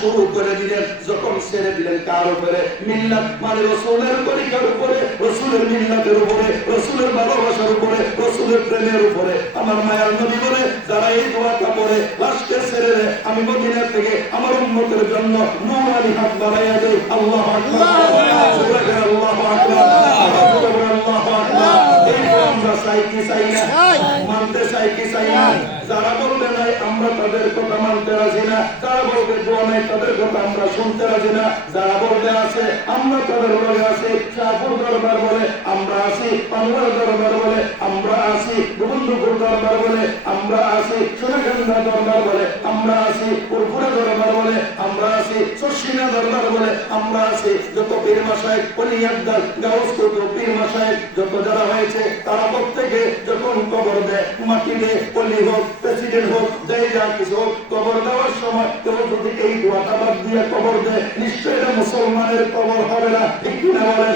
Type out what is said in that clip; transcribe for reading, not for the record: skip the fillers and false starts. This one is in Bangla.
শুরু করে দিলেন, যখন ছেড়ে দিলেন কার উপরে? মিল্লাত মানে রাসূলের তরিকার উপরে, রাসূলের মিল্লাতের উপরে, রাসূলের ভালোবাসার উপরে, রাসূলের প্রেমের উপরে। আমার মায়ার নবী বলে, যারা এই দোয়াটা পড়ে লাস্টে ছেড়ে দেয়, আমি মদিনা থেকে আমার উম্মতের জন্য নূরানি হাত বাড়াইয়া দেই। আল্লাহু আকবার, আল্লাহু আকবার, আল্লাহু আকবার। এই আমরা চাই কি চাই না? মানতে চাই কি চাই না? যারা বলবে নাই আমরা তাদের কথা মানতে রাজি না, যারা বলবে দোয়া নাই তাদের কথা আমরা শুনতে রাজি না, যারা বলবে আছে আমরা তাদের লগে আছি, শাহপুর দরবার বলে আমরা আছি, পানোয়ার দরবার বলে আমরা আছি, গোবিন্দপুর দরবার বলে আমরা আছি, সোনাকান্দা দরবার বলে আমরা আছি, পুরপুরা দরবার বলে আমরা আছি, শর্ষিনা দরবার বলে আমরা আছি। যত পীর মাশায়েখ, ওলি আব্দাল, গাউস কুতুব, পীর মাশায়েখ যত যারা হয়েছে, তারা প্রত্যেকে যখন কবর দেয়, মাটি দিয়ে ওলি হোক, প্রেসিডেন্ট হোক, যাই যা কিছু হোক, কবর দেওয়ার সময় কেউ যদি এই দোয়াটা বাদ দিয়ে কবর দেয়, নিশ্চয়ই এটা মুসলমানের কবর হবে না। ঠিক কিনা বলেন?